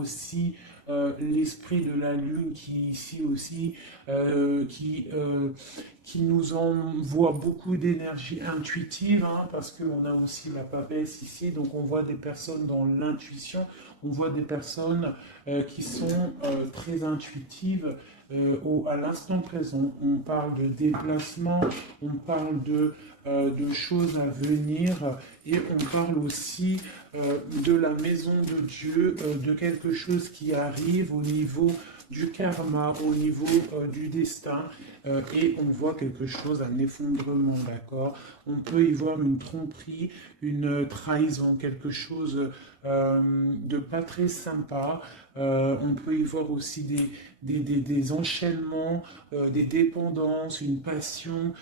aussi l'esprit de la lune qui ici aussi, qui nous envoie beaucoup d'énergie intuitive, hein, parce qu'on a aussi la papesse ici, donc on voit des personnes dans l'intuition, on voit des personnes qui sont très intuitives à l'instant présent. On parle de déplacement, on parle de choses à venir, et on parle aussi de la maison de Dieu, de quelque chose qui arrive au niveau du karma, au niveau du destin, et on voit quelque chose, un effondrement, d'accord? On peut y voir une tromperie, une trahison, quelque chose de pas très sympa. On peut y voir aussi des enchaînements, des dépendances, une passion,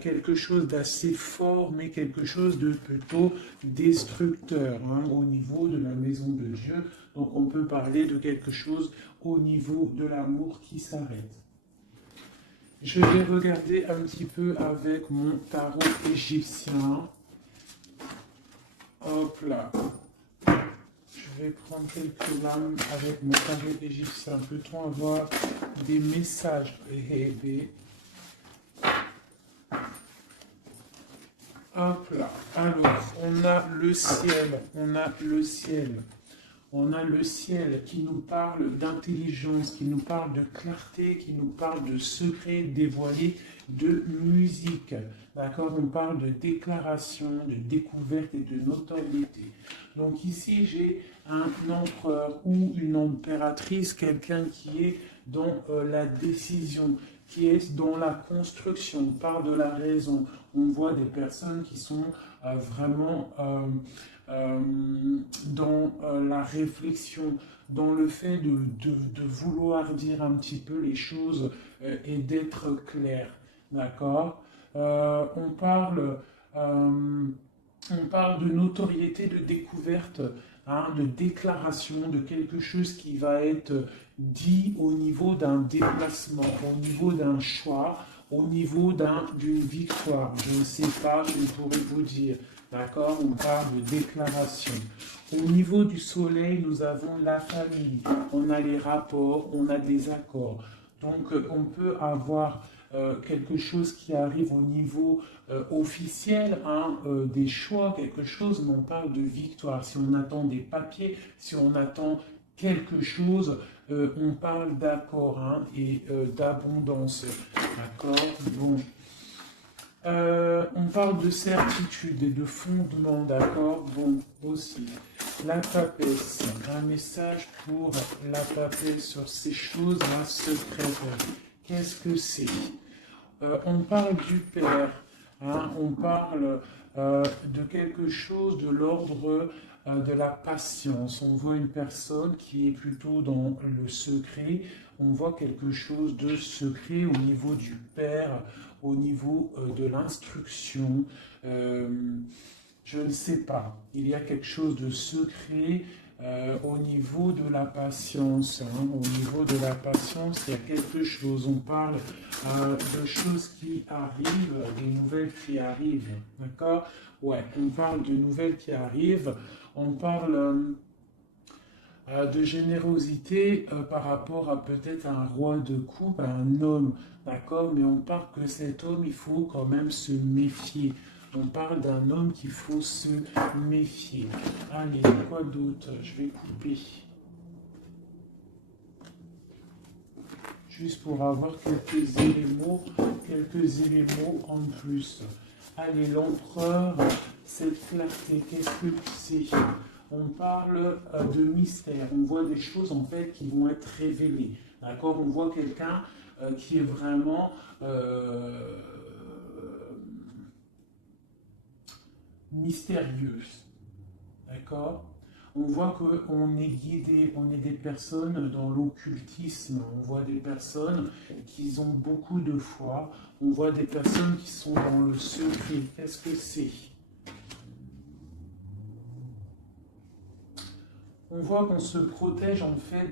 quelque chose d'assez fort, mais quelque chose de plutôt destructeur, hein, au niveau de la maison de Dieu. Donc on peut parler de quelque chose au niveau de l'amour qui s'arrête. Je vais regarder un petit peu avec mon tarot égyptien. Hop là. Je vais prendre quelques lames avec mon tarot égyptien. Peut-on avoir des messages? Hop là. Alors, on a le ciel. On a le ciel. On a le ciel qui nous parle d'intelligence, qui nous parle de clarté, qui nous parle de secrets dévoilés, de musique. D'accord? On parle de déclaration, de découverte et de notoriété. Donc ici, j'ai un empereur ou une impératrice, quelqu'un qui est dans la décision, qui est dans la construction. On parle de la raison. On voit des personnes qui sont vraiment dans la réflexion, dans le fait de vouloir dire un petit peu les choses et d'être clair. D'accord? On parle de notoriété, de découverte, hein, de déclaration, de quelque chose qui va être dit au niveau d'un déplacement, au niveau d'un choix, au niveau d'une victoire. Je ne sais pas, je pourrais vous dire. D'accord? On parle de déclaration. Au niveau du soleil, nous avons la famille, on a les rapports, on a des accords. Donc, on peut avoir quelque chose qui arrive au niveau officiel, hein, des choix, quelque chose, mais on parle de victoire. Si on attend des papiers, si on attend quelque chose, on parle d'accord, hein, et d'abondance. D'accord? Bon. On parle de certitude et de fondement, d'accord? Bon, aussi. La papesse, un message pour la papesse sur ces choses-là secrètes. Qu'est-ce que c'est? On parle du Père, hein, on parle de quelque chose de l'ordre de la patience. On voit une personne qui est plutôt dans le secret, on voit quelque chose de secret au niveau du Père, au niveau de l'instruction. Je ne sais pas, il y a quelque chose de secret au niveau de la patience. Hein. Au niveau de la patience, il y a quelque chose. On parle de choses qui arrivent, des nouvelles qui arrivent. D'accord? Ouais, on parle de nouvelles qui arrivent. On parle de générosité par rapport à peut-être un roi de coupe, à un homme. D'accord? Mais on parle que cet homme, il faut quand même se méfier. On parle d'un homme qu'il faut se méfier. Allez, quoi d'autre? Je vais couper. Juste pour avoir quelques éléments en plus. Allez, l'empereur, cette clarté, qu'est-ce que c'est? On parle de mystère. On voit des choses en fait qui vont être révélées. D'accord? On voit quelqu'un qui est vraiment mystérieuse. D'accord? On voit qu'on est guidé, on est des personnes dans l'occultisme, on voit des personnes qui ont beaucoup de foi, on voit des personnes qui sont dans le secret. Qu'est-ce que c'est? On voit qu'on se protège en fait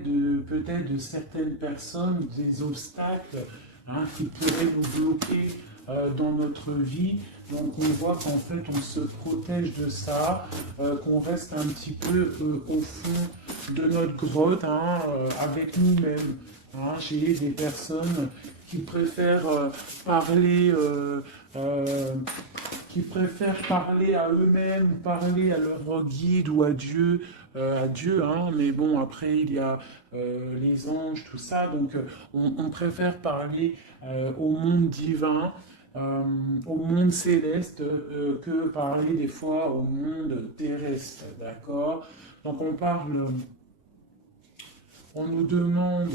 peut-être de certaines personnes, des obstacles, hein, qui pourraient nous bloquer dans notre vie. Donc on voit qu'en fait on se protège de ça, qu'on reste un petit peu au fond de notre grotte, hein, avec nous-mêmes. Hein. J'ai des personnes qui préfèrent parler, à eux-mêmes, parler à leur guide ou à Dieu, hein. Mais bon, après il y a les anges, tout ça, donc on préfère parler au monde divin, au monde céleste, que parler des fois au monde terrestre, d'accord? Donc on nous demande.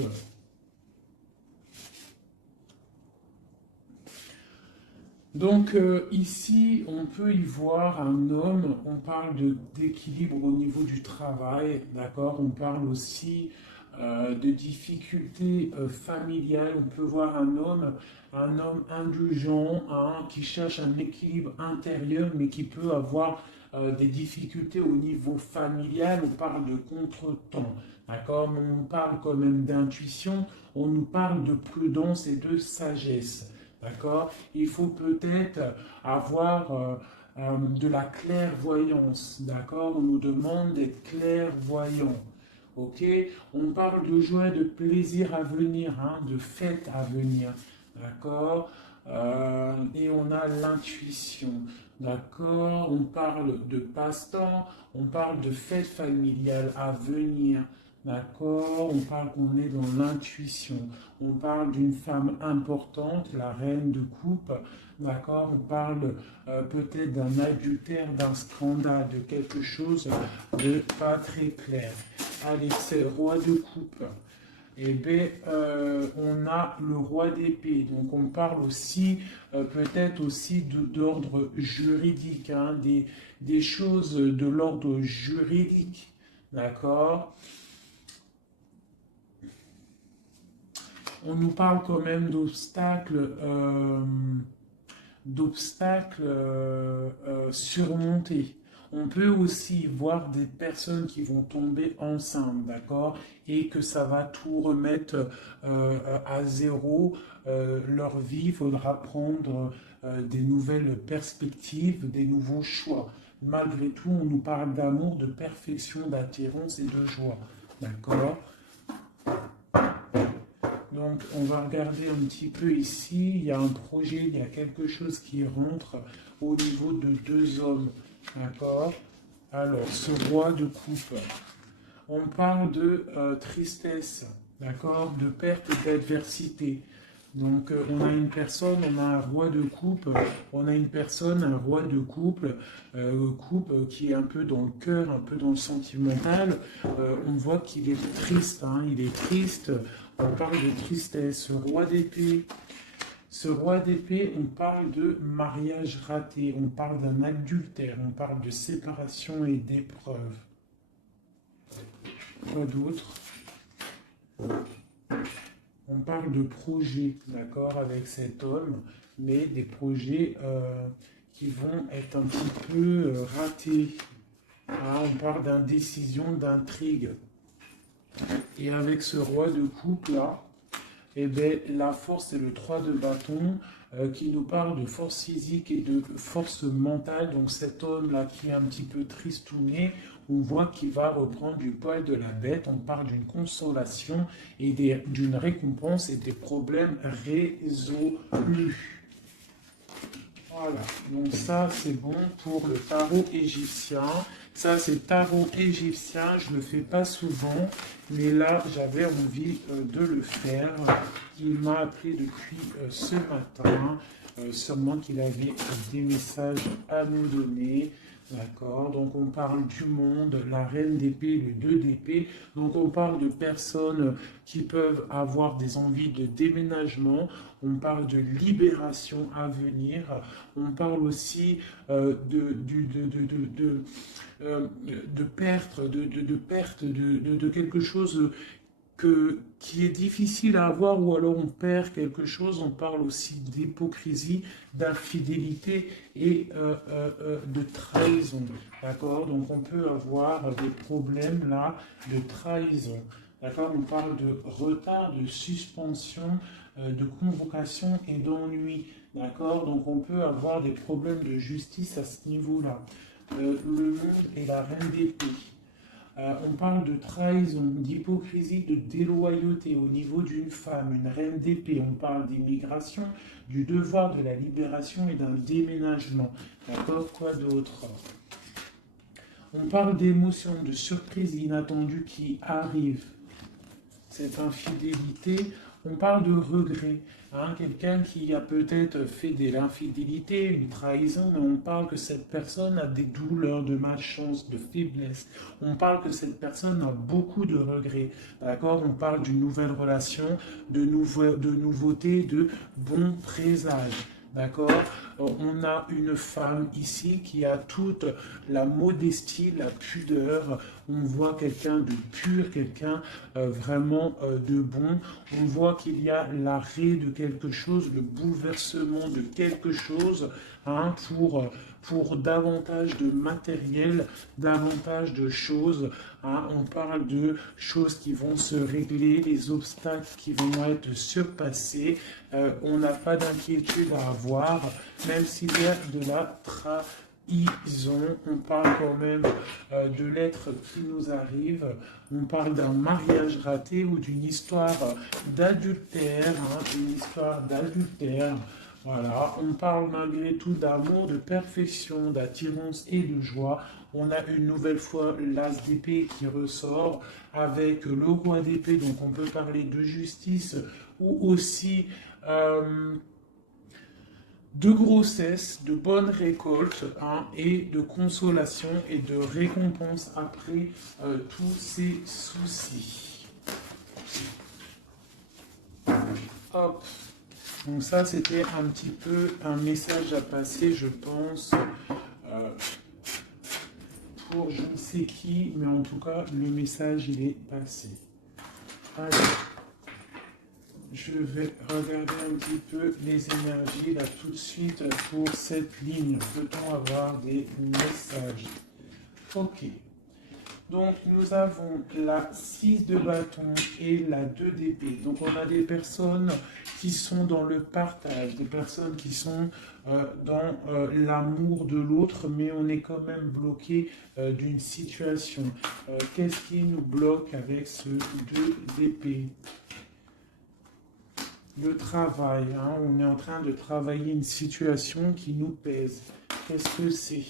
Donc ici, on peut y voir un homme, on parle d'équilibre au niveau du travail, d'accord? On parle aussi de difficultés familiales. On peut voir un homme indulgent, hein, qui cherche un équilibre intérieur, mais qui peut avoir des difficultés au niveau familial. On parle de contretemps, d'accord? Mais on parle quand même d'intuition, on nous parle de prudence et de sagesse. D'accord? Il faut peut-être avoir de la clairvoyance. D'accord? On nous demande d'être clairvoyant. Ok? On parle de joie, de plaisir à venir, hein, de fête à venir. D'accord? Et on a l'intuition. D'accord? On parle de passe-temps, on parle de fête familiale à venir. D'accord? On parle qu'on est dans l'intuition. On parle d'une femme importante, la reine de coupe. D'accord? On parle peut-être d'un adultère, d'un scandale, de quelque chose de pas très clair. Allez, c'est le roi de coupe. Eh bien, on a le roi d'épée. Donc, on parle aussi, peut-être aussi d'ordre juridique, hein, des choses de l'ordre juridique. D'accord? On nous parle quand même d'obstacles surmontés. On peut aussi voir des personnes qui vont tomber enceintes, d'accord, et que ça va tout remettre à zéro. Leur vie, il faudra prendre des nouvelles perspectives, des nouveaux choix. Malgré tout, on nous parle d'amour, de perfection, d'attirance et de joie, d'accord. Donc, on va regarder un petit peu ici. Il y a un projet, il y a quelque chose qui rentre au niveau de deux hommes. D'accord? Alors, ce roi de coupe. On parle de tristesse. D'accord? De perte, d'adversité. Donc, on a une personne, on a un roi de coupe, on a une personne, un roi de couple, qui est un peu dans le cœur, un peu dans le sentimental. On voit qu'il est triste, hein, il est triste. On parle de tristesse. Ce roi d'épée, on parle de mariage raté, on parle d'un adultère, on parle de séparation et d'épreuve. Quoi d'autre? On parle de projets, d'accord, avec cet homme, mais des projets qui vont être un petit peu ratés. Ah, on parle d'indécision, d'intrigue. Et avec ce roi de coupe là, eh bien, la force, c'est le 3 de bâton qui nous parle de force physique et de force mentale. Donc cet homme-là qui est un petit peu tristouné, on voit qu'il va reprendre du poil de la bête. On parle d'une consolation et d'une récompense et des problèmes résolus. Voilà, donc ça c'est bon pour le tarot égyptien. Ça c'est tarot égyptien, je ne le fais pas souvent, mais là j'avais envie de le faire. Il m'a appelé depuis ce matin, sûrement qu'il avait des messages à nous donner. D'accord, donc on parle du monde, la reine d'épée, le 2 d'épée. Donc on parle de personnes qui peuvent avoir des envies de déménagement. On parle de libération à venir. On parle aussi de perte de quelque chose qui est difficile à avoir, ou alors on perd quelque chose. On parle aussi d'hypocrisie, d'infidélité et de trahison. D'accord? Donc on peut avoir des problèmes là de trahison. D'accord? On parle de retard, de suspension, de convocation et d'ennui. D'accord? Donc on peut avoir des problèmes de justice à ce niveau-là. Le monde est la reine d'épée. On parle de trahison, d'hypocrisie, de déloyauté au niveau d'une femme, une reine d'épée. On parle d'immigration, du devoir de la libération et d'un déménagement. D'accord? Quoi d'autre? On parle d'émotions, de surprises inattendues qui arrivent. Cette infidélité, on parle de regret. Hein, quelqu'un qui a peut-être fait de l'infidélité, une trahison, mais on parle que cette personne a des douleurs, de malchance, de faiblesse. On parle que cette personne a beaucoup de regrets. D'accord? On parle d'une nouvelle relation, de nouveautés, de bons présages. D'accord? On a une femme ici qui a toute la modestie, la pudeur. On voit quelqu'un de pur, quelqu'un vraiment de bon. On voit qu'il y a l'arrêt de quelque chose, le bouleversement de quelque chose, hein, pour davantage de matériel, davantage de choses. Hein. On parle de choses qui vont se régler, les obstacles qui vont être surpassés. On n'a pas d'inquiétude à avoir, même s'il y a de la trahison. On parle quand même de l'être qui nous arrive. On parle d'un mariage raté ou d'une histoire d'adultère, hein, une histoire d'adultère. Voilà, on parle malgré tout d'amour, de perfection, d'attirance et de joie. On a une nouvelle fois l'as d'épée qui ressort avec le roi d'épée, donc on peut parler de justice ou aussi de grossesse, de bonne récolte, hein, et de consolation et de récompense après tous ces soucis. Hop. Donc ça, c'était un petit peu un message à passer, je pense, pour je ne sais qui, mais en tout cas, le message, il est passé. Allez, je vais regarder un petit peu les énergies, là, tout de suite, pour cette ligne. Peut-on avoir des messages? Ok. Donc, nous avons la 6 de bâton et la 2 d'épée. Donc, on a des personnes qui sont dans le partage, des personnes qui sont dans l'amour de l'autre, mais on est quand même bloqué d'une situation. Qu'est-ce qui nous bloque avec ce 2 d'épée? Le travail, hein, on est en train de travailler une situation qui nous pèse. Qu'est-ce que c'est?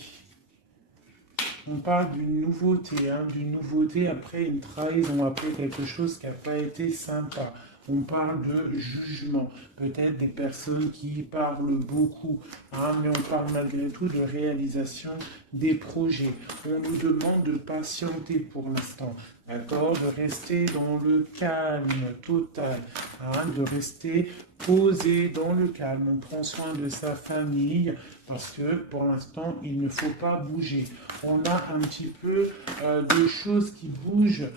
On parle d'une nouveauté après une trahison, après quelque chose qui n'a pas été sympa. On parle de jugement, peut-être des personnes qui parlent beaucoup, hein, mais on parle malgré tout de réalisation des projets. On nous demande de patienter pour l'instant, d'accord, de rester dans le calme total, hein, de rester posé dans le calme. On prend soin de sa famille parce que pour l'instant, il ne faut pas bouger. On a un petit peu de choses qui bougent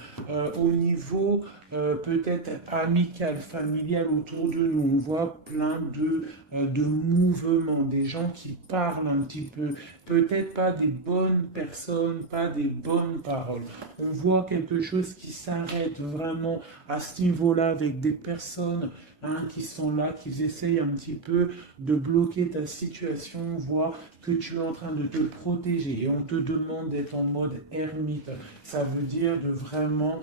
au niveau peut-être amical, familial autour de nous. On voit plein de mouvements, des gens qui parlent un petit peu, peut-être pas des bonnes personnes, pas des bonnes paroles. On voit quelque chose qui s'arrête vraiment à ce niveau-là avec des personnes, hein, qui sont là, qui essayent un petit peu de bloquer ta situation, voient que tu es en train de te protéger et on te demande d'être en mode ermite. Ça veut dire de vraiment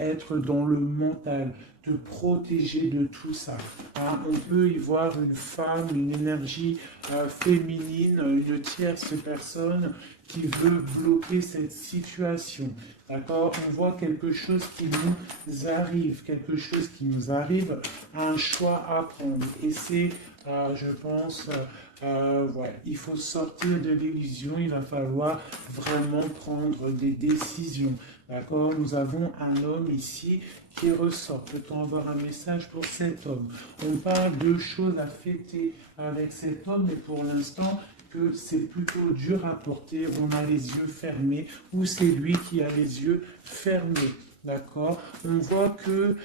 être dans le mental, te protéger de tout ça. Hein, on peut y voir une femme, une énergie féminine, une tierce personne qui veut bloquer cette situation. D'accord? On voit quelque chose qui nous arrive, un choix à prendre. Et c'est, je pense, ouais, il faut sortir de l'illusion, il va falloir vraiment prendre des décisions. D'accord? Nous avons un homme ici qui ressort. Peut-on avoir un message pour cet homme? On parle de choses à fêter avec cet homme, mais pour l'instant, que c'est plutôt dur à porter, on a les yeux fermés, ou c'est lui qui a les yeux fermés. D'accord? On voit que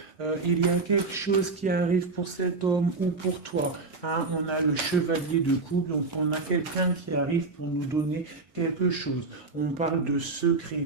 il y a quelque chose qui arrive pour cet homme ou pour toi. Hein, on a le chevalier de coupe, donc on a quelqu'un qui arrive pour nous donner quelque chose. On parle de secrets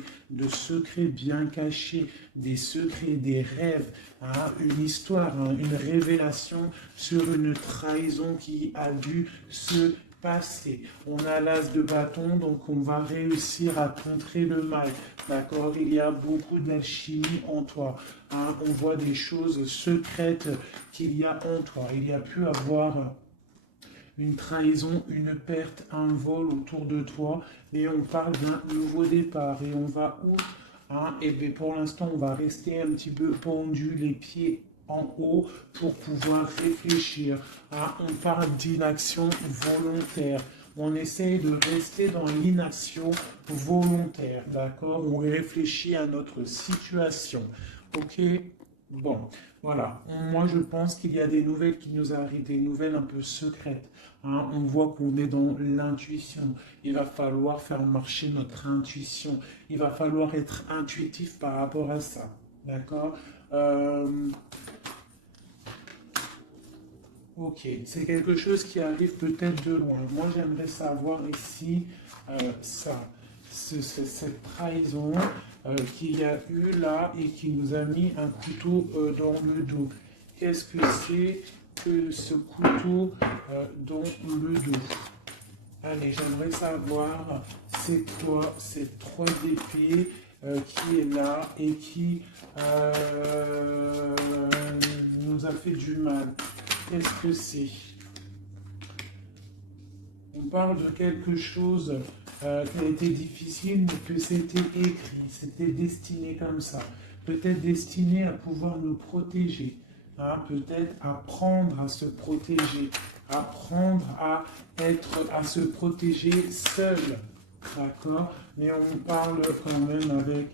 bien cachés, des secrets, des rêves, hein, une histoire, hein, une révélation sur une trahison qui a dû se passer. On a l'as de bâton, donc on va réussir à contrer le mal. D'accord? Il y a beaucoup d'alchimie en toi. Hein? On voit des choses secrètes qu'il y a en toi. Il y a pu avoir une trahison, une perte, un vol autour de toi. Et on parle d'un nouveau départ. Et on va où? Hein? Et bien pour l'instant, on va rester un petit peu pendu, les pieds en haut pour pouvoir réfléchir. Hein? On parle d'inaction volontaire. On essaye de rester dans l'inaction volontaire, d'accord? On réfléchit à notre situation, ok? Bon, voilà. Moi, je pense qu'il y a des nouvelles qui nous arrivent, des nouvelles un peu secrètes. Hein? On voit qu'on est dans l'intuition. Il va falloir faire marcher notre intuition. Il va falloir être intuitif par rapport à ça, d'accord? Ok, c'est quelque chose qui arrive peut-être de loin. Moi, j'aimerais savoir ici ça, cette trahison qu'il y a eu là et qui nous a mis un couteau dans le dos. Qu'est-ce que c'est que ce couteau dans le dos? Allez, j'aimerais savoir, c'est quoi cette 3 d'épée qui est là et qui nous a fait du mal. Qu'est-ce que c'est? On parle de quelque chose qui a été difficile, mais que c'était écrit, c'était destiné comme ça. Peut-être destiné à pouvoir nous protéger, hein, peut-être apprendre à se protéger, apprendre à se protéger seul, d'accord? Mais on parle quand même avec,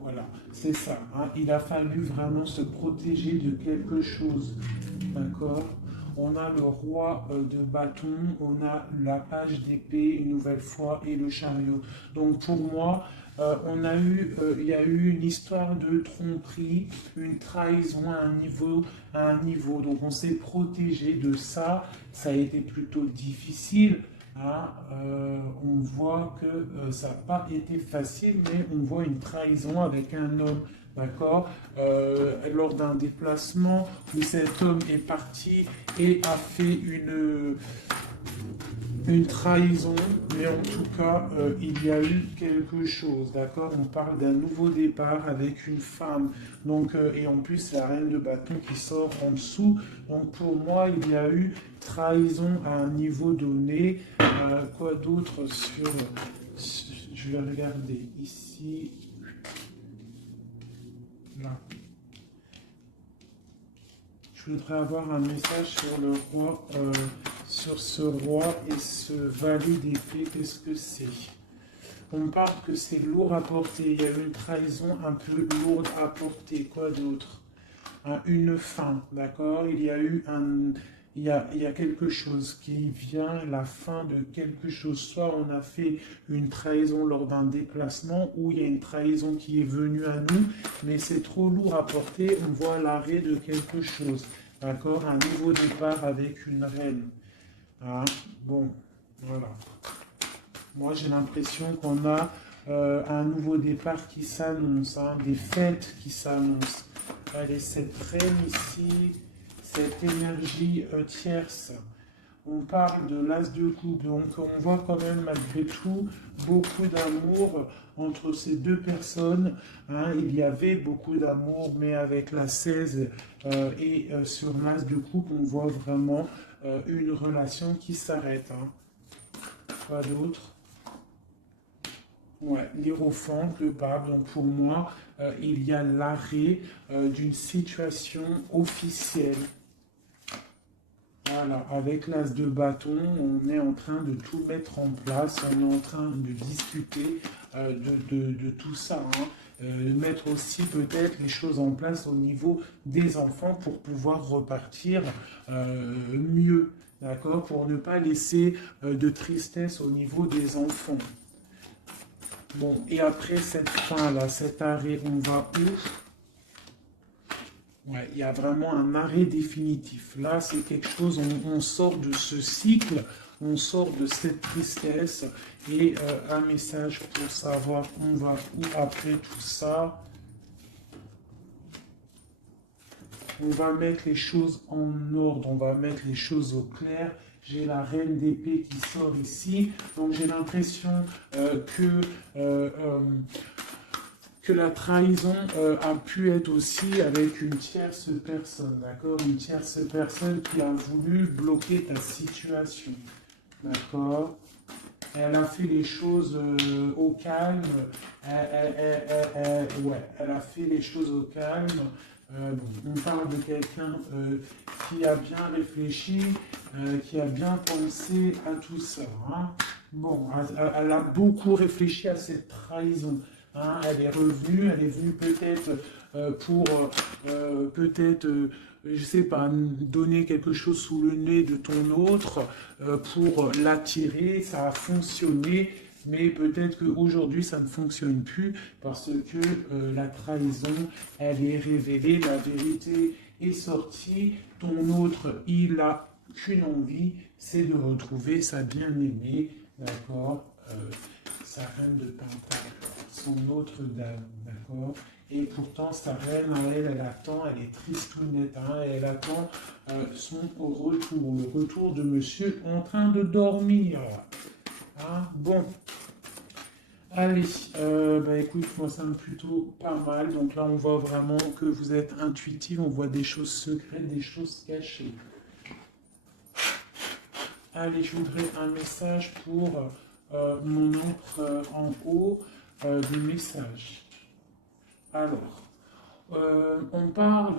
voilà, c'est ça. Hein, il a fallu vraiment se protéger de quelque chose, d'accord? On a le roi de bâton, on a la page d'épée une nouvelle fois et le chariot. Donc pour moi, il y a eu une histoire de tromperie, une trahison à un niveau. Donc on s'est protégé de ça. Ça a été plutôt difficile. Hein. On voit que ça n'a pas été facile, mais on voit une trahison avec un homme. D'accord? Lors d'un déplacement où cet homme est parti et a fait une trahison, mais en tout cas, il y a eu quelque chose, d'accord? On parle d'un nouveau départ avec une femme, donc, et en plus, la reine de bâton qui sort en dessous. Donc, pour moi, il y a eu trahison à un niveau donné. Quoi d'autre sur... Je vais regarder ici. Là. Je voudrais avoir un message sur le roi, sur ce roi et ce valet d'épée. Qu'est-ce que c'est? On parle que c'est lourd à porter. Il y a une trahison un peu lourde à porter. Quoi d'autre? Une fin, d'accord? Il y a eu un... Il y a quelque chose qui vient, la fin de quelque chose. Soit on a fait une trahison lors d'un déplacement, ou il y a une trahison qui est venue à nous, mais c'est trop lourd à porter, on voit l'arrêt de quelque chose. D'accord? Un nouveau départ avec une reine. Hein? Bon, voilà. Moi, j'ai l'impression qu'on a un nouveau départ qui s'annonce, hein, des fêtes qui s'annoncent. Allez, cette reine ici, cette énergie tierce. On parle de l'as de coupe, donc on voit quand même malgré tout beaucoup d'amour entre ces deux personnes. Hein. Il y avait beaucoup d'amour, mais avec la 16 sur l'as de coupe, on voit vraiment une relation qui s'arrête. Hein. Quoi d'autre? Ouais, l'hiérophant, le pape. Donc pour moi, il y a l'arrêt d'une situation officielle. Voilà, avec l'as de bâton, on est en train de tout mettre en place, on est en train de discuter de tout ça. Hein. De mettre aussi peut-être les choses en place au niveau des enfants pour pouvoir repartir mieux, d'accord? Pour ne pas laisser de tristesse au niveau des enfants. Bon, et après cette fin-là, cet arrêt, on va où? Ouais, il y a vraiment un arrêt définitif. Là, c'est quelque chose, on sort de ce cycle, on sort de cette tristesse. Et un message pour savoir on va où après tout ça. On va mettre les choses en ordre, on va mettre les choses au clair. J'ai la reine d'épée qui sort ici. Donc j'ai l'impression que la trahison a pu être aussi avec une tierce personne, d'accord? Une tierce personne qui a voulu bloquer ta situation, d'accord? Elle a fait les choses au calme. Ouais, elle a fait les choses au calme. On parle de quelqu'un qui a bien réfléchi, qui a bien pensé à tout ça. Hein. Bon, elle a beaucoup réfléchi à cette trahison. Hein. Elle est venue peut-être pour peut-être, je sais pas, donner quelque chose sous le nez de ton autre pour l'attirer. Ça a fonctionné. Mais peut-être qu'aujourd'hui, ça ne fonctionne plus parce que la trahison, elle est révélée, la vérité est sortie. Ton autre, il a qu'une envie, c'est de retrouver sa bien-aimée, d'accord, sa reine de Pentacle, son autre dame, d'accord. Et pourtant, sa reine, elle attend, elle est tristounette, hein, elle attend son retour, le retour de monsieur en train de dormir. Hein, bon. Allez, bah écoute, moi ça me plutôt pas mal. Donc là, on voit vraiment que vous êtes intuitif, on voit des choses secrètes, des choses cachées. Allez, je voudrais un message pour mon ombre en haut des messages. Alors, on parle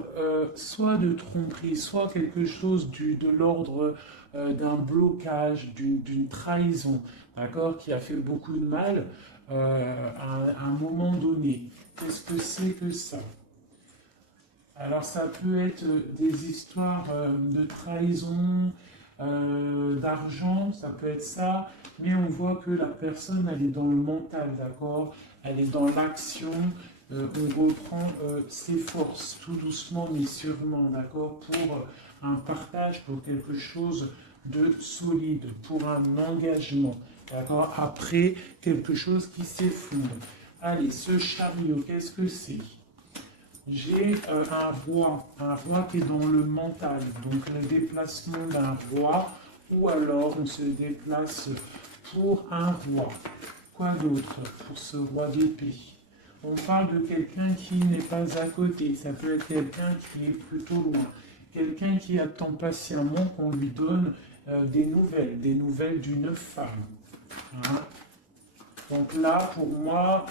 soit de tromperie, soit quelque chose de l'ordre d'un blocage, d'une trahison, d'accord, qui a fait beaucoup de mal à un moment donné. Qu'est-ce que c'est que ça? Alors ça peut être des histoires de trahison, d'argent, ça peut être ça, mais on voit que la personne, elle est dans le mental, d'accord? Elle est dans l'action, on reprend ses forces, tout doucement mais sûrement, d'accord? Pour un partage, pour quelque chose de solide, pour un engagement, d'accord? Après, quelque chose qui s'effondre. Allez, ce chariot, qu'est-ce que c'est? J'ai un roi qui est dans le mental, donc le déplacement d'un roi, ou alors on se déplace pour un roi. Quoi d'autre pour ce roi d'épée? On parle de quelqu'un qui n'est pas à côté, ça peut être quelqu'un qui est plutôt loin, quelqu'un qui attend patiemment qu'on lui donne des nouvelles d'une femme. Hein. Donc là, pour moi,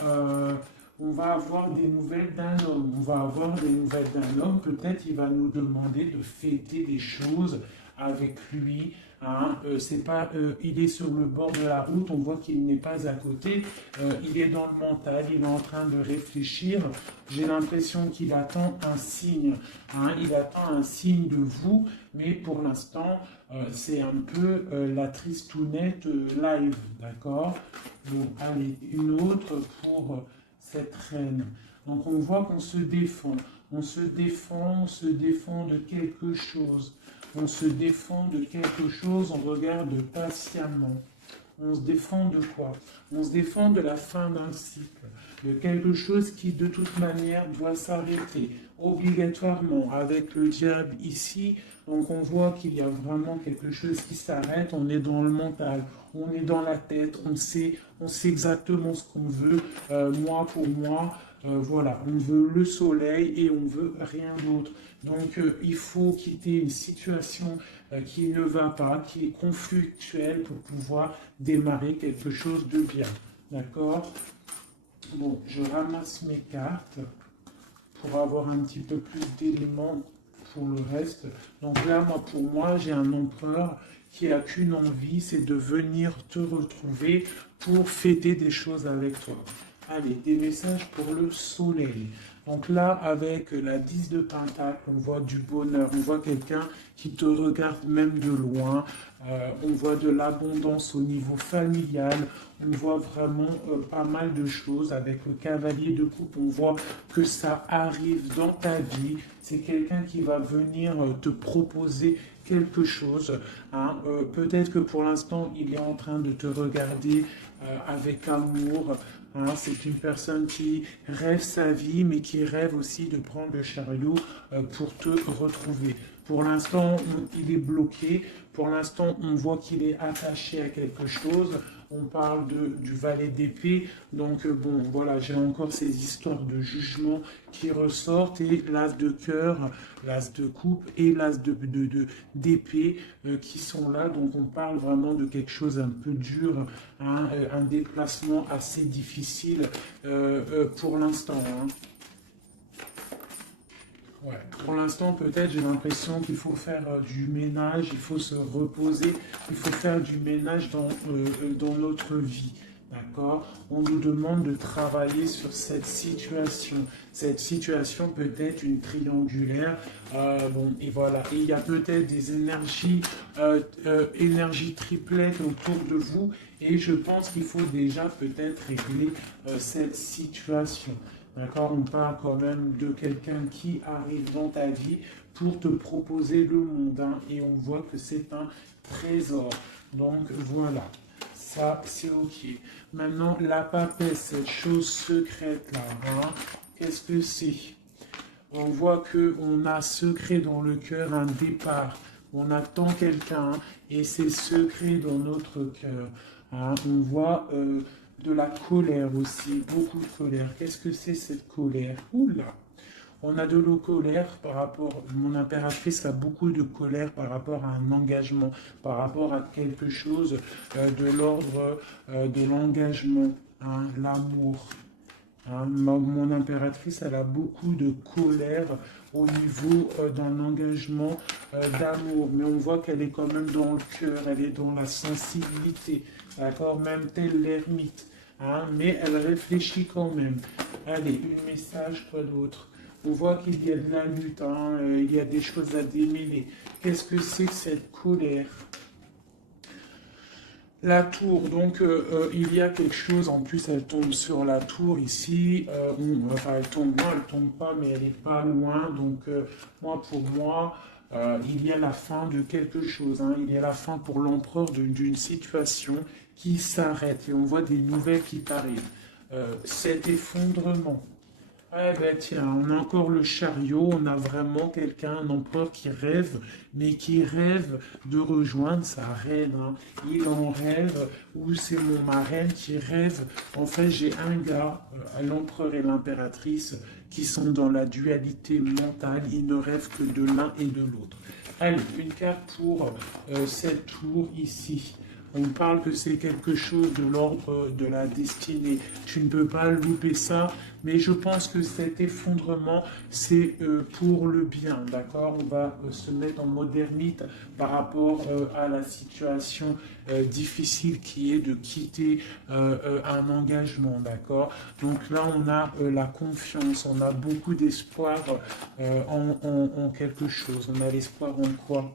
on va avoir des nouvelles d'un homme. On va avoir des nouvelles d'un homme. Peut-être il va nous demander de fêter des choses avec lui. Hein. C'est pas, il est sur le bord de la route, on voit qu'il n'est pas à côté. Il est dans le mental, il est en train de réfléchir. J'ai l'impression qu'il attend un signe. Hein. Il attend un signe de vous, mais pour l'instant, c'est un peu la tristounette live, d'accord? Donc, allez, une autre pour cette reine. Donc, on voit qu'on se défend. On se défend de quelque chose. On se défend de quelque chose, on regarde patiemment. On se défend de quoi? On se défend de la fin d'un cycle, de quelque chose qui de toute manière doit s'arrêter, obligatoirement, avec le diable ici. Donc on voit qu'il y a vraiment quelque chose qui s'arrête, on est dans le mental, on est dans la tête, on sait exactement ce qu'on veut, moi pour moi. Voilà, on veut le soleil et on veut rien d'autre. Donc il faut quitter une situation qui ne va pas, qui est conflictuelle pour pouvoir démarrer quelque chose de bien. D'accord? Bon, je ramasse mes cartes pour avoir un petit peu plus d'éléments pour le reste. Donc là, pour moi, j'ai un empereur qui a qu'une envie, c'est de venir te retrouver pour fêter des choses avec toi. Allez, des messages pour le soleil. Donc là, avec la 10 de Pentacle, on voit du bonheur, on voit quelqu'un qui te regarde même de loin, on voit de l'abondance au niveau familial, on voit vraiment pas mal de choses. Avec le cavalier de coupe, on voit que ça arrive dans ta vie. C'est quelqu'un qui va venir te proposer quelque chose. Hein. Peut-être que pour l'instant, il est en train de te regarder avec amour. Hein. C'est une personne qui rêve sa vie, mais qui rêve aussi de prendre le chariot pour te retrouver. Pour l'instant, il est bloqué. Pour l'instant, on voit qu'il est attaché à quelque chose. On parle du valet d'épée. Donc, bon, voilà, j'ai encore ces histoires de jugement qui ressortent. Et l'as de cœur, l'as de coupe et l'as d'épée qui sont là. Donc, on parle vraiment de quelque chose un peu dur, hein, un déplacement assez difficile pour l'instant. Hein. Ouais. Pour l'instant, peut-être, j'ai l'impression qu'il faut faire du ménage, il faut se reposer, il faut faire du ménage dans notre vie. D'accord? On nous demande de travailler sur cette situation. Cette situation peut être une triangulaire. Bon, et voilà. Et il y a peut-être des énergies triplettes autour de vous. Et je pense qu'il faut déjà peut-être régler cette situation. D'accord, on parle quand même de quelqu'un qui arrive dans ta vie pour te proposer le monde. Hein, et on voit que c'est un trésor. Donc voilà, ça c'est ok. Maintenant, la papesse, cette chose secrète là, hein, qu'est-ce que c'est? On voit qu'on a secret dans le cœur un départ. On attend quelqu'un et c'est secret dans notre cœur. Hein, on voit de la colère aussi, beaucoup de colère. Qu'est-ce que c'est cette colère? Oula! On a de la colère par rapport, mon impératrice a beaucoup de colère par rapport à un engagement, par rapport à quelque chose de l'ordre de l'engagement, hein, l'amour. Hein, mon impératrice, elle a beaucoup de colère au niveau d'un engagement d'amour, mais on voit qu'elle est quand même dans le cœur, elle est dans la sensibilité, d'accord, même telle l'ermite, hein, mais elle réfléchit quand même. Allez, un message, quoi d'autre? On voit qu'il y a de la lutte, hein, il y a des choses à démêler. Qu'est-ce que c'est que cette colère? La tour, donc il y a quelque chose, en plus elle tombe sur la tour ici, enfin elle tombe, non elle tombe pas, mais elle est pas loin, donc pour moi, il y a la fin de quelque chose, hein, il y a la fin pour l'empereur d'une situation qui s'arrête, et on voit des nouvelles qui arrivent. Cet effondrement. Eh ben tiens, on a encore le chariot, on a vraiment quelqu'un, un empereur qui rêve, mais qui rêve de rejoindre sa reine. Hein. Il en rêve, ou c'est mon marraine qui rêve. En fait, j'ai un gars, l'empereur et l'impératrice, qui sont dans la dualité mentale, ils ne rêvent que de l'un et de l'autre. Allez, une carte pour cette tour ici. On parle que c'est quelque chose de l'ordre de la destinée. Tu ne peux pas louper ça, mais je pense que cet effondrement, c'est pour le bien, d'accord? On va se mettre en modernite par rapport à la situation difficile qui est de quitter un engagement, d'accord? Donc là, on a la confiance, on a beaucoup d'espoir en quelque chose. On a l'espoir en quoi?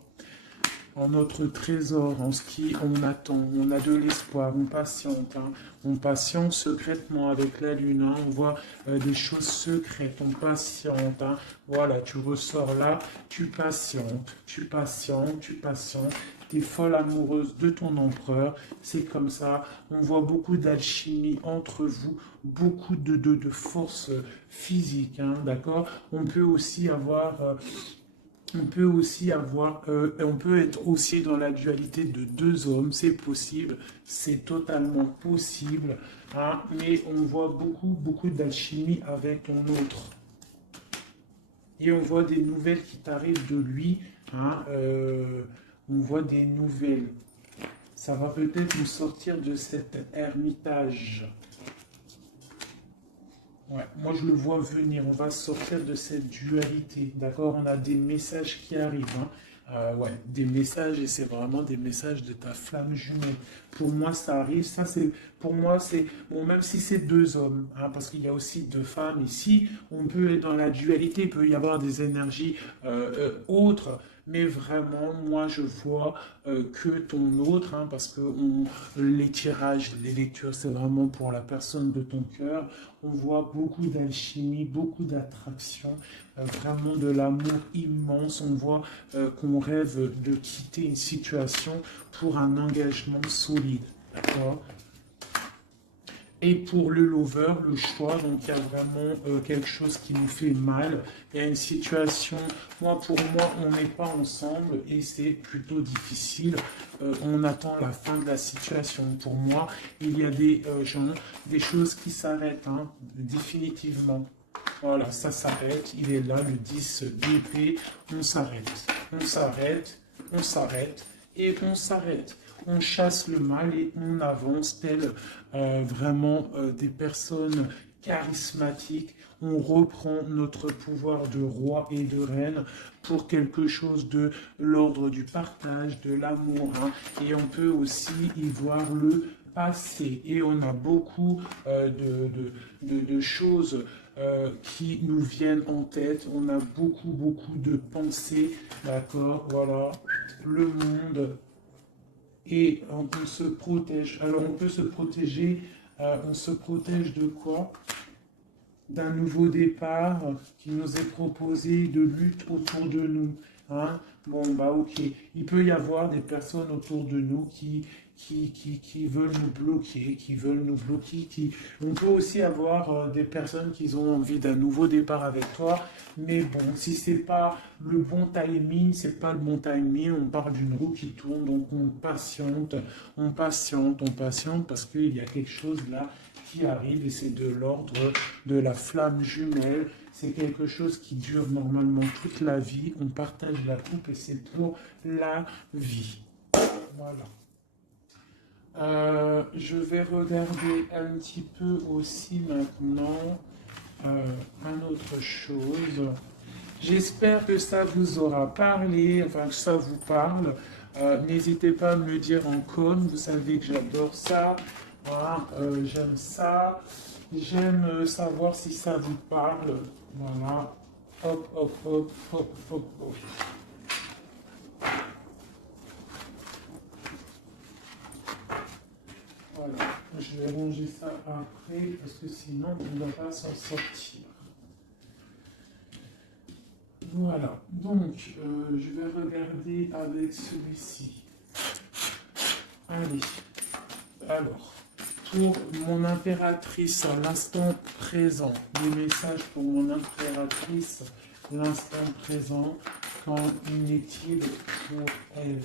En notre trésor, en ce qui on attend, on a de l'espoir, on patiente, hein. On patiente secrètement avec la lune, hein. On voit des choses secrètes, on patiente, hein. Voilà, tu ressors là, tu patientes, tu patientes, tu patientes, tu es folle amoureuse de ton empereur, c'est comme ça, on voit beaucoup d'alchimie entre vous, beaucoup de force physique, hein, d'accord? On peut aussi avoir... on peut être aussi dans la dualité de deux hommes, c'est possible, c'est totalement possible, hein, mais on voit beaucoup d'alchimie avec ton autre. Et on voit des nouvelles qui t'arrivent de lui, hein, on voit des nouvelles. Ça va peut-être nous sortir de cet ermitage. Ouais, moi je le vois venir, on va sortir de cette dualité, d'accord? On a des messages qui arrivent, hein. Ouais, des messages, et c'est vraiment des messages de ta flamme jumelle. Pour moi, ça arrive, ça c'est, pour moi, c'est, bon, même si c'est deux hommes, hein, parce qu'il y a aussi deux femmes ici, on peut être dans la dualité, il peut y avoir des énergies autres, mais vraiment, moi, je vois que ton autre, hein, parce que les tirages, les lectures, c'est vraiment pour la personne de ton cœur. On voit beaucoup d'alchimie, beaucoup d'attraction, vraiment de l'amour immense. On voit qu'on rêve de quitter une situation pour un engagement solide. D'accord. Et pour le lover, le choix, donc il y a vraiment quelque chose qui nous fait mal. Il y a une situation, moi pour moi, on n'est pas ensemble et c'est plutôt difficile. On attend la fin de la situation. Pour moi, il y a des gens, des choses qui s'arrêtent, hein, définitivement. Voilà, ça s'arrête. Il est là, le 10 d'épée. On s'arrête. On s'arrête. On s'arrête. Et on s'arrête. On chasse le mal et on avance tel vraiment des personnes charismatiques. On reprend notre pouvoir de roi et de reine pour quelque chose de l'ordre du partage, de l'amour. Hein. Et on peut aussi y voir le passé. Et on a beaucoup de choses qui nous viennent en tête. On a beaucoup de pensées. D'accord, voilà. Le monde. Et on se protège. Alors on peut se protéger, on se protège de quoi? D'un nouveau départ qui nous est proposé, de lutte autour de nous. Hein. Bon, bah ok. Il peut y avoir des personnes autour de nous qui veulent nous bloquer, qui veulent nous bloquer. On peut aussi avoir des personnes qui ont envie d'un nouveau départ avec toi. Mais bon, si c'est pas le bon timing, c'est pas le bon timing, on parle d'une roue qui tourne, donc on patiente, on patiente, on patiente, parce qu'il y a quelque chose là qui arrive et c'est de l'ordre de la flamme jumelle. C'est quelque chose qui dure normalement toute la vie. On partage la coupe et c'est pour la vie. Voilà. Je vais regarder un petit peu aussi maintenant une autre chose. J'espère que ça vous aura parlé, enfin que ça vous parle. N'hésitez pas à me le dire en com, vous savez que j'adore ça. Voilà, j'aime ça. J'aime savoir si ça vous parle. Voilà. Hop, hop, hop, hop, hop, hop. Voilà. Je vais ranger ça après parce que sinon on ne va pas s'en sortir. Voilà, donc je vais regarder avec celui-ci. Allez, alors, pour mon impératrice à l'instant présent, les messages pour mon impératrice, l'instant présent, qu'en est-il pour elle?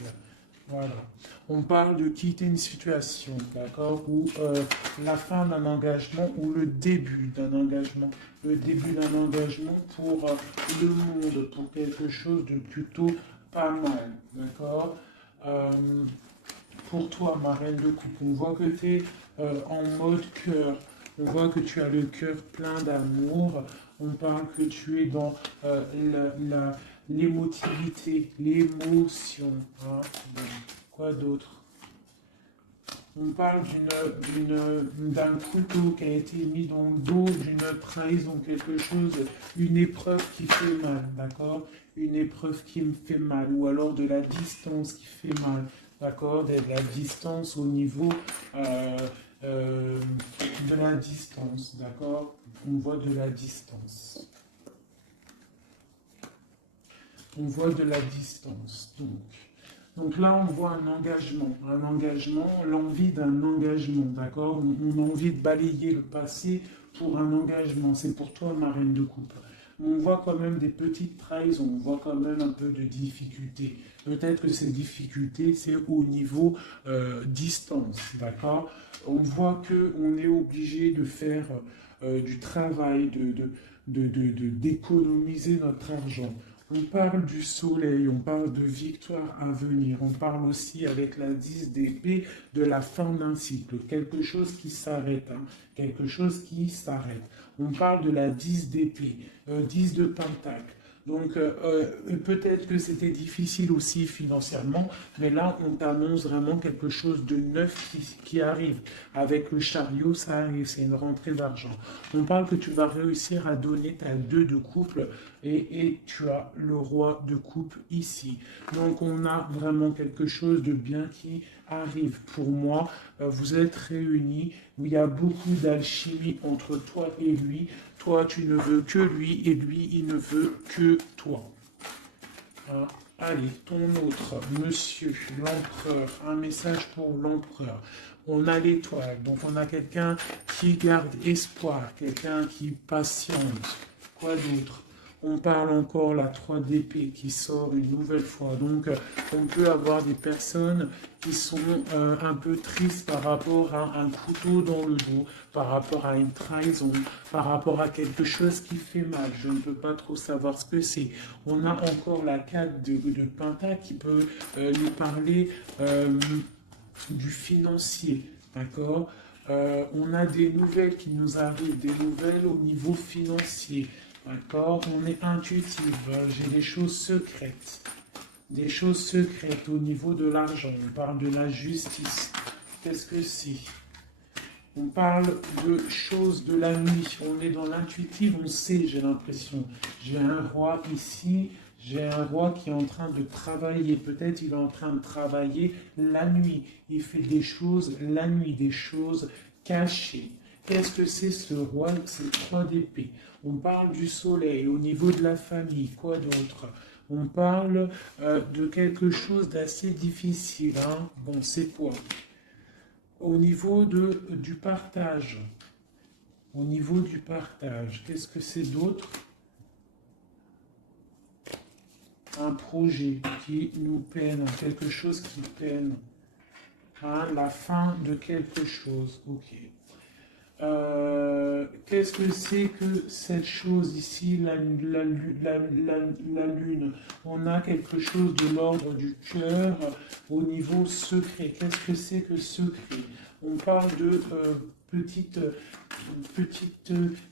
Voilà. On parle de quitter une situation, d'accord, ou la fin d'un engagement ou le début d'un engagement. Le début d'un engagement pour le monde, pour quelque chose de plutôt pas mal, d'accord. Pour toi, ma reine de coupe, on voit que tu es en mode cœur. On voit que tu as le cœur plein d'amour. On parle que tu es dans l'émotivité, l'émotion. Hein. Bon. Quoi d'autre? On parle d'un couteau qui a été mis dans le dos, d'une trahison, quelque chose, une épreuve qui fait mal, d'accord? Une épreuve qui me fait mal, ou alors de la distance qui fait mal, d'accord? De la distance au niveau de la distance, d'accord? On voit de la distance. On voit de la distance, donc là, on voit un engagement, l'envie d'un engagement, d'accord? On a envie de balayer le passé pour un engagement. C'est pour toi, ma reine de coupe. On voit quand même des petites trahisons, on voit quand même un peu de difficultés. Peut-être que ces difficultés, c'est au niveau distance, d'accord? On voit qu'on est obligé de faire du travail, d'économiser notre argent. On parle du soleil, on parle de victoire à venir, on parle aussi avec la 10 d'épée de la fin d'un cycle, quelque chose qui s'arrête, hein, quelque chose qui s'arrête. On parle de la 10 d'épée, 10 de pentacle, Donc, peut-être que c'était difficile aussi financièrement, mais là, on t'annonce vraiment quelque chose de neuf qui arrive. Avec le chariot, ça arrive, c'est une rentrée d'argent. On parle que tu vas réussir à donner ta 2 de couple et tu as le roi de coupe ici. Donc, on a vraiment quelque chose de bien qui arrive. Pour moi, vous êtes réunis, il y a beaucoup d'alchimie entre toi et lui. Toi, tu ne veux que lui et lui, il ne veut que toi. Hein? Allez, ton autre, monsieur, l'empereur, un message pour l'empereur. On a l'étoile, donc on a quelqu'un qui garde espoir, quelqu'un qui patiente. Quoi d'autre? On parle encore la 3 d'épée qui sort une nouvelle fois. Donc, on peut avoir des personnes qui sont un peu tristes par rapport à un couteau dans le dos, par rapport à une trahison, par rapport à quelque chose qui fait mal. Je ne peux pas trop savoir ce que c'est. On a encore la 4 de Penta qui peut nous parler du financier, d'accord? On a des nouvelles qui nous arrivent, des nouvelles au niveau financier. D'accord? On est intuitif. J'ai des choses secrètes. Des choses secrètes au niveau de l'argent. On parle de la justice. Qu'est-ce que c'est? On parle de choses de la nuit. On est dans l'intuitif, on sait, j'ai l'impression. J'ai un roi ici. J'ai un roi qui est en train de travailler. Peut-être il est en train de travailler la nuit. Il fait des choses la nuit, des choses cachées. Qu'est-ce que c'est ce roi? C'est 3 d'épée. On parle du soleil au niveau de la famille. Quoi d'autre? On parle de quelque chose d'assez difficile. Hein? Bon, c'est quoi? Au niveau du partage. Au niveau du partage. Qu'est-ce que c'est d'autre? Un projet qui nous peine. Quelque chose qui peine. Hein? La fin de quelque chose. Ok. Qu'est-ce que c'est que cette chose ici, la lune? On a quelque chose de l'ordre du cœur au niveau secret. Qu'est-ce que c'est que secret? On parle de petite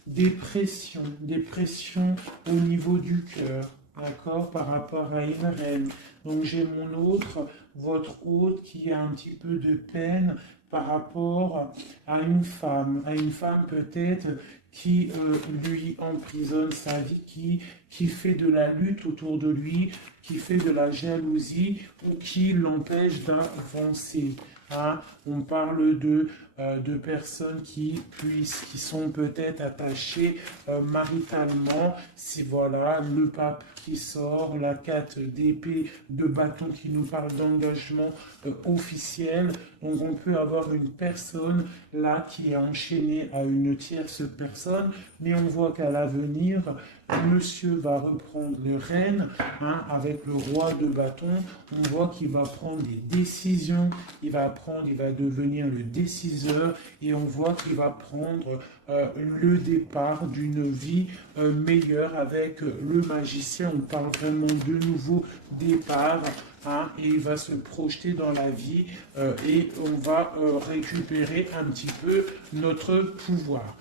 dépression, dépression au niveau du cœur, d'accord, par rapport à une reine. Donc j'ai mon autre, votre hôte qui a un petit peu de peine par rapport à une femme peut-être qui lui emprisonne sa vie, qui fait de la lutte autour de lui, qui fait de la jalousie ou qui l'empêche d'avancer. Hein? On parle de personnes qui sont peut-être attachées maritalement. C'est voilà le pape qui sort, la 4 d'épée de bâton qui nous parle d'engagement officiel. Donc on peut avoir une personne là qui est enchaînée à une tierce personne, mais on voit qu'à l'avenir, monsieur va reprendre le règne avec le roi de bâton. On voit qu'il va prendre des décisions, il va devenir le déciseur et on voit qu'il va prendre le départ d'une vie meilleure avec le magicien. On parle vraiment de nouveau départ. Et il va se projeter dans la vie et on va récupérer un petit peu notre pouvoir.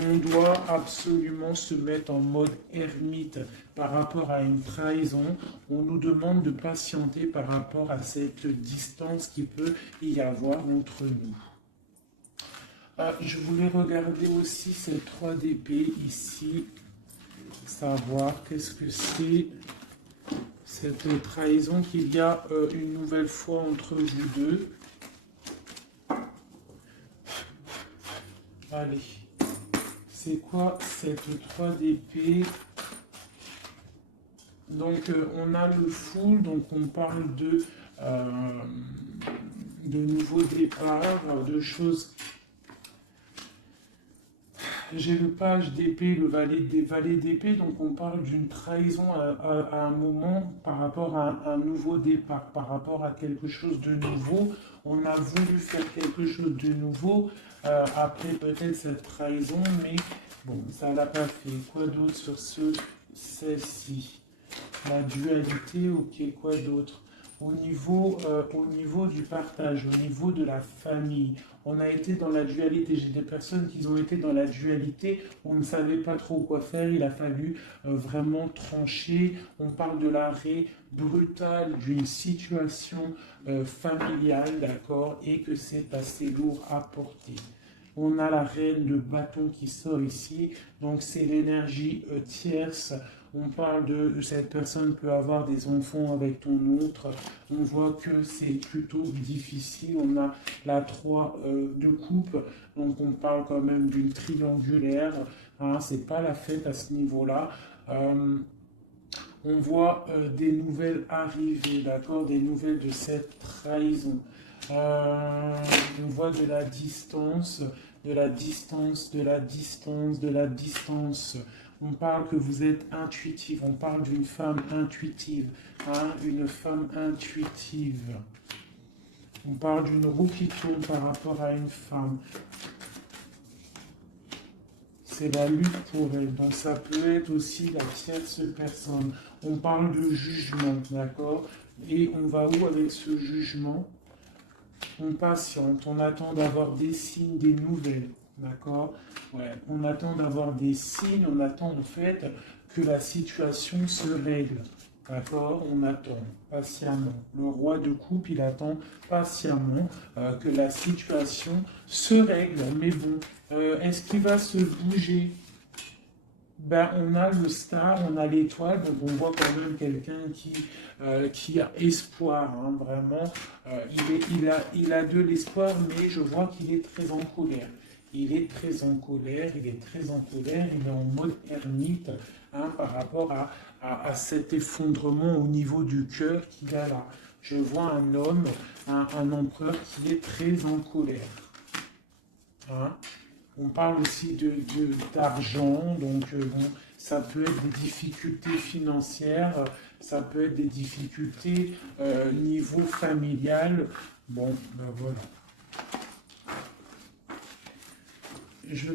On doit absolument se mettre en mode ermite par rapport à une trahison. On nous demande de patienter par rapport à cette distance qui peut y avoir entre nous. Je voulais regarder aussi ces 3 d'épée ici, savoir qu'est-ce que c'est cette trahison qu'il y a une nouvelle fois entre vous deux. Allez. C'est quoi cette 3 d'épée? Donc on a le full, donc on parle de nouveaux départs, de choses. J'ai le page d'épée, le valet d'épée, donc on parle d'une trahison à un moment par rapport à un nouveau départ, par rapport à quelque chose de nouveau. On a voulu faire quelque chose de nouveau après peut-être cette trahison, mais bon, ça l'a pas fait. Quoi d'autre sur celle-ci? La dualité, ok, quoi d'autre? au niveau du partage, au niveau de la famille. On a été dans la dualité. J'ai des personnes qui ont été dans la dualité. On ne savait pas trop quoi faire. Il a fallu vraiment trancher. On parle de l'arrêt brutal d'une situation familiale, d'accord, et que c'est assez lourd à porter. On a la reine de bâton qui sort ici, donc c'est l'énergie tierce. On parle de cette personne peut avoir des enfants avec ton autre. On voit que c'est plutôt difficile. On a la 3 de coupe, donc on parle quand même d'une triangulaire. Hein, c'est pas la fête à ce niveau-là. On voit des nouvelles arriver, d'accord, des nouvelles de cette trahison. On voit de la distance, de la distance, de la distance, de la distance. On parle que vous êtes intuitif, on parle d'une femme intuitive, hein, une femme intuitive. On parle d'une roue qui tourne par rapport à une femme. C'est la lutte pour elle, donc ça peut être aussi la tierce personne. On parle de jugement, d'accord? Et on va où avec ce jugement? On patiente, on attend d'avoir des signes, des nouvelles, d'accord? Ouais, on attend d'avoir des signes, on attend en fait que la situation se règle, d'accord? On attend patiemment. Le roi de coupe, il attend patiemment que la situation se règle. Mais bon, est-ce qu'il va se bouger? Ben, on a le star, on a l'étoile, donc on voit quand même quelqu'un qui a espoir, hein, vraiment. Il a de l'espoir, mais je vois qu'il est très en colère. Il est très en colère, il est très en colère, il est en mode ermite, hein, par rapport à cet effondrement au niveau du cœur qu'il a là. Je vois un homme, un empereur qui est très en colère. Hein. On parle aussi d'argent, donc bon, ça peut être des difficultés financières, ça peut être des difficultés niveau familial. Bon, ben voilà. Je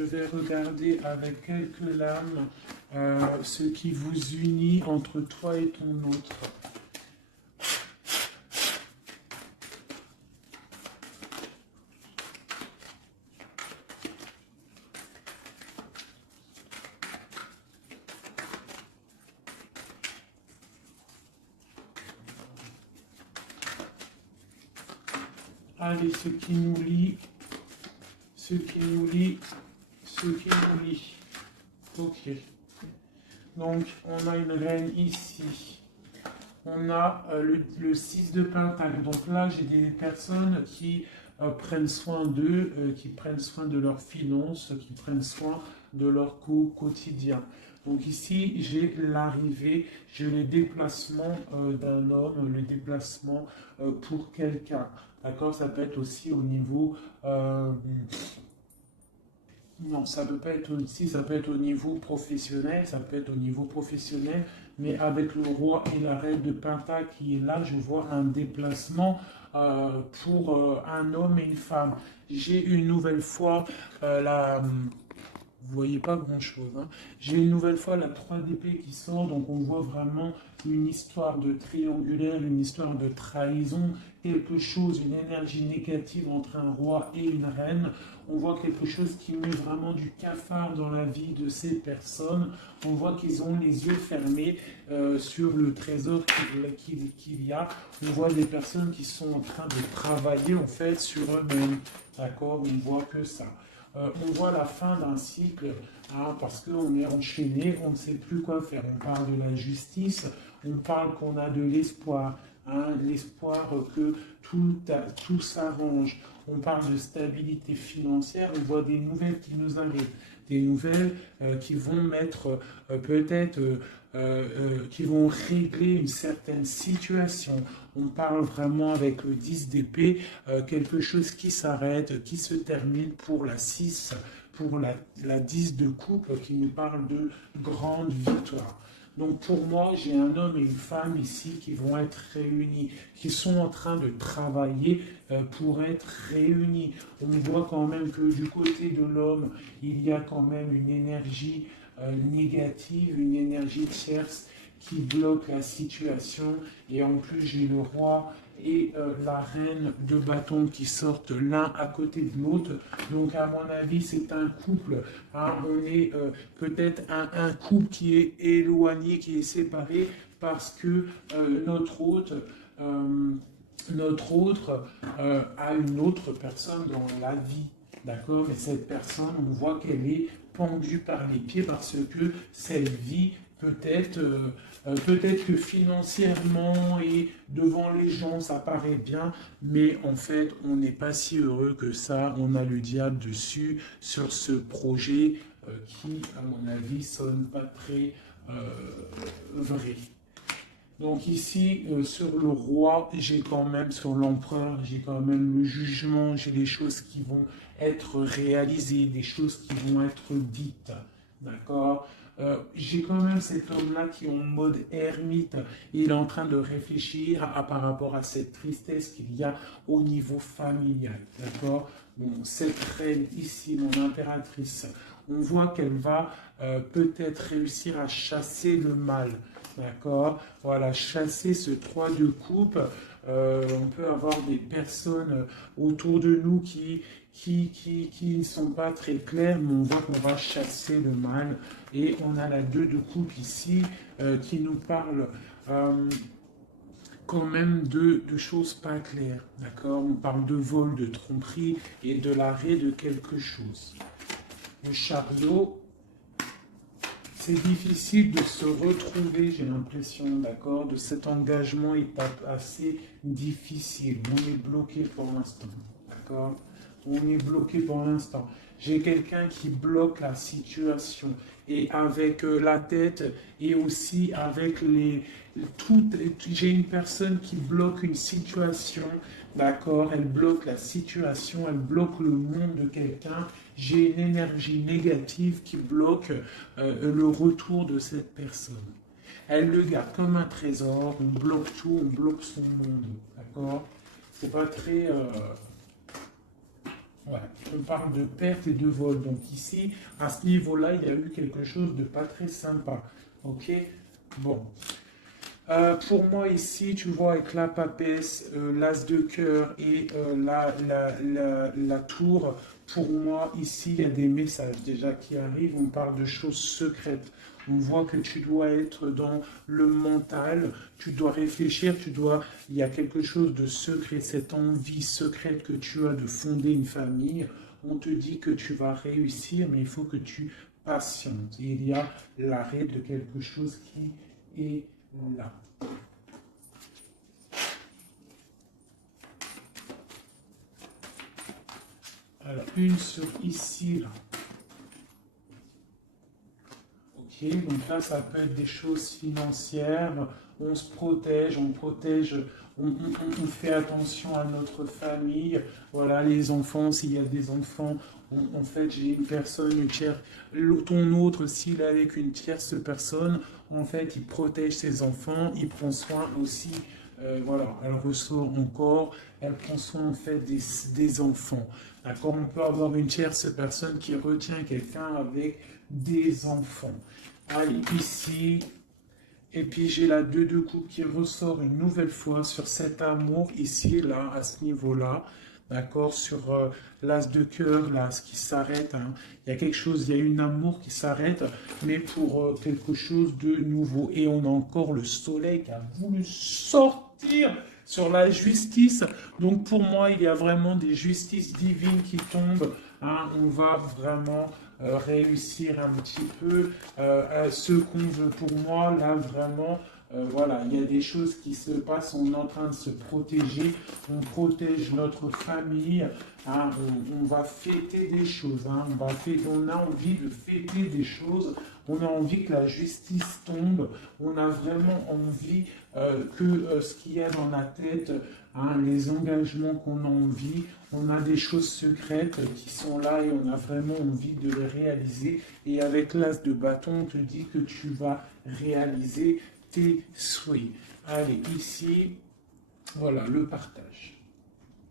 vais regarder avec quelques lames ce qui vous unit entre toi et ton autre. Allez, ce qui nous lie, ce qui nous lie, ce qui nous lie. Ok. Donc, on a une reine ici. On a le 6 de Pentacle. Donc là, j'ai des personnes qui prennent soin d'eux, qui prennent soin de leurs finances, qui prennent soin de leur quotidien. Donc ici, j'ai l'arrivée, j'ai le déplacement d'un homme, le déplacement pour quelqu'un. D'accord? Ça peut être aussi au niveau... non, ça peut pas être aussi, ça peut être au niveau professionnel, ça peut être au niveau professionnel, mais avec le roi et la reine de Pentacle qui est là, je vois un déplacement pour un homme et une femme. J'ai une nouvelle fois vous voyez pas grand-chose. Hein. J'ai une nouvelle fois la 3 d'épée qui sort, donc on voit vraiment une histoire de triangulaire, une histoire de trahison, quelque chose, une énergie négative entre un roi et une reine. On voit quelque chose qui met vraiment du cafard dans la vie de ces personnes. On voit qu'ils ont les yeux fermés sur le trésor qu'il y a. On voit des personnes qui sont en train de travailler en fait sur eux-mêmes. D'accord? On voit que ça. On voit la fin d'un cycle, hein, parce qu'on est enchaîné, on ne sait plus quoi faire. On parle de la justice, on parle qu'on a de l'espoir, hein, l'espoir que tout s'arrange. On parle de stabilité financière, on voit des nouvelles qui nous arrivent, des nouvelles qui vont mettre peut-être... qui vont régler une certaine situation. On parle vraiment avec le 10 d'épée, quelque chose qui s'arrête, qui se termine pour la 6, pour la 10 de coupe, qui nous parle de grande victoire. Donc pour moi, j'ai un homme et une femme ici qui vont être réunis, qui sont en train de travailler pour être réunis. On voit quand même que du côté de l'homme, il y a quand même une énergie négative, une énergie tierce qui bloque la situation. Et en plus, j'ai le roi et la reine de bâton qui sortent l'un à côté de l'autre. Donc, à mon avis, c'est un couple. Hein, on est peut-être un couple qui est éloigné, qui est séparé parce que notre autre a une autre personne dans la vie. D'accord? Et cette personne, on voit qu'elle est pendue par les pieds parce que cette vie, peut-être que financièrement et devant les gens, ça paraît bien, mais en fait, on n'est pas si heureux que ça. On a le diable dessus sur ce projet qui, à mon avis, sonne pas très vrai. Donc ici, sur le roi, j'ai quand même, sur l'empereur, j'ai quand même le jugement, j'ai des choses qui vont être réalisées, des choses qui vont être dites. D'accord? J'ai quand même cet homme-là qui est en mode ermite. Il est en train de réfléchir par rapport à cette tristesse qu'il y a au niveau familial. D'accord? Bon, cette reine ici, mon impératrice, on voit qu'elle va peut-être réussir à chasser le mal. D'accord? Voilà, chasser ce 3 de coupe. On peut avoir des personnes autour de nous qui ne sont pas très claires, mais on voit qu'on va chasser le mal. Et on a la 2 de coupe ici qui nous parle quand même de choses pas claires. D'accord? On parle de vol, de tromperie et de l'arrêt de quelque chose. Le chariot. C'est difficile de se retrouver, j'ai l'impression, d'accord, de cet engagement est assez difficile. On est bloqué pour l'instant, d'accord? On est bloqué pour l'instant. J'ai quelqu'un qui bloque la situation et avec la tête et aussi avec j'ai une personne qui bloque une situation, d'accord? Elle bloque la situation, elle bloque le monde de quelqu'un. J'ai une énergie négative qui bloque le retour de cette personne. Elle le garde comme un trésor, on bloque tout, on bloque son monde, d'accord? C'est pas très... Voilà. On parle de perte et de vol. Donc ici, à ce niveau-là, il y a eu quelque chose de pas très sympa. Ok? Bon. Pour moi ici, tu vois, avec la papesse, l'as de cœur et la tour, pour moi ici, il y a des messages déjà qui arrivent. On parle de choses secrètes. On voit que tu dois être dans le mental, tu dois réfléchir, il y a quelque chose de secret, cette envie secrète que tu as de fonder une famille. On te dit que tu vas réussir, mais il faut que tu patientes. Il y a l'arrêt de quelque chose qui est là. Alors, une sur ici, là. Ok, donc là, ça peut être des choses financières. On se protège, on fait attention à notre famille. Voilà, les enfants, s'il y a des enfants, en fait, j'ai une personne, ton autre, s'il est avec une tierce personne, en fait, il protège ses enfants, il prend soin aussi. Voilà, elle ressort encore, elle prend soin en fait des enfants. D'accord, on peut avoir une tierce personne qui retient quelqu'un avec des enfants. Allez, ici, et puis j'ai la 2 de coupe qui ressort une nouvelle fois sur cet amour ici, là, à ce niveau-là. D'accord, sur l'as de cœur, là, ce qui s'arrête. Hein. Il y a quelque chose, il y a une amour qui s'arrête, mais pour quelque chose de nouveau. Et on a encore le soleil qui a voulu sortir sur la justice. Donc pour moi, il y a vraiment des justices divines qui tombent. Hein. On va vraiment réussir un petit peu à ce qu'on veut. Pour moi, là, vraiment, voilà, il y a des choses qui se passent, on est en train de se protéger, on protège notre famille, hein, on va fêter des choses, hein, on a envie de fêter des choses, on a envie que la justice tombe, on a vraiment envie que ce qu'il y a dans la tête, hein, les engagements qu'on a envie, on a des choses secrètes qui sont là et on a vraiment envie de les réaliser. Et avec l'as de bâton, on te dit que tu vas réaliser tes souhaits. Allez, ici, voilà, le partage.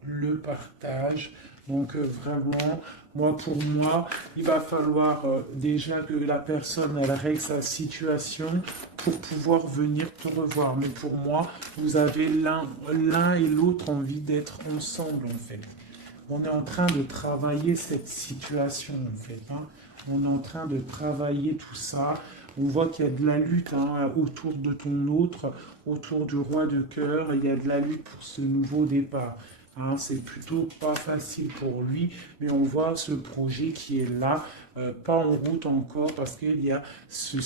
Le partage, Donc vraiment, pour moi, il va falloir déjà que la personne elle règle sa situation pour pouvoir venir te revoir. Mais pour moi, vous avez l'un et l'autre envie d'être ensemble en fait. On est en train de travailler cette situation en fait, hein. On est en train de travailler tout ça. On voit qu'il y a de la lutte hein, autour de ton autre, autour du roi de cœur. Il y a de la lutte pour ce nouveau départ. Hein, c'est plutôt pas facile pour lui, mais on voit ce projet qui est là, pas en route encore, parce qu'il y a ce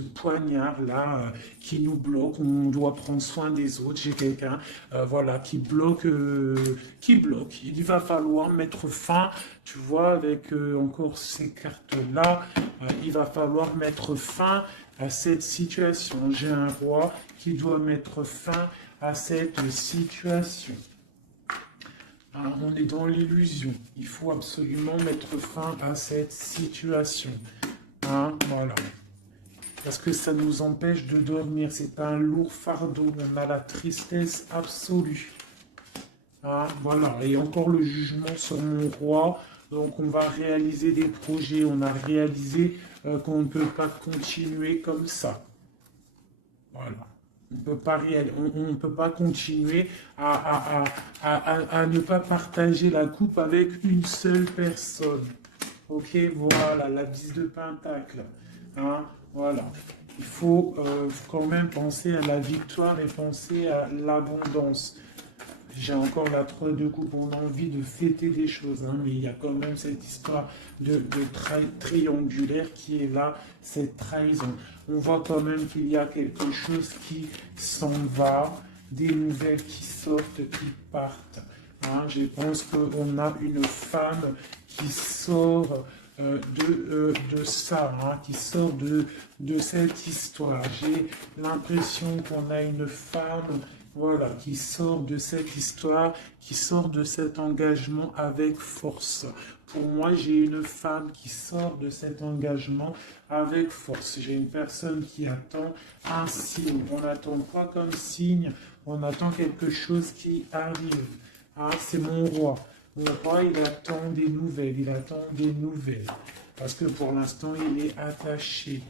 poignard-là qui nous bloque. On doit prendre soin des autres. J'ai quelqu'un voilà, qui bloque, qui bloque. Il va falloir mettre fin, tu vois, avec encore ces cartes-là, il va falloir mettre fin à cette situation. J'ai un roi qui doit mettre fin à cette situation. Alors, on est dans l'illusion. Il faut absolument mettre fin à cette situation. Hein, voilà. Parce que ça nous empêche de dormir. C'est un lourd fardeau. On a la tristesse absolue. Hein, voilà. Et encore le jugement sur mon roi. Donc, on va réaliser des projets. On a réalisé qu'on ne peut pas continuer comme ça. Voilà. On ne peut pas continuer à ne pas partager la coupe avec une seule personne. Ok, voilà, la 10 de Pentacle. Hein, voilà. Il faut quand même penser à la victoire et penser à l'abondance. J'ai encore la 3 de coupe, on a envie de fêter des choses, hein, mais il y a quand même cette histoire de triangulaire qui est là, cette trahison. On voit quand même qu'il y a quelque chose qui s'en va, des nouvelles qui sortent, qui partent. Hein. Je pense qu'on a une femme qui sort de ça, hein, qui sort de cette histoire. J'ai l'impression qu'on a une femme voilà, qui sort de cette histoire, qui sort de cet engagement avec force. Pour moi, j'ai une femme qui sort de cet engagement avec force. J'ai une personne qui attend un signe. On n'attend pas comme signe, on attend quelque chose qui arrive. Ah, c'est mon roi. Mon roi, il attend des nouvelles, il attend des nouvelles. Parce que pour l'instant, il est attaché.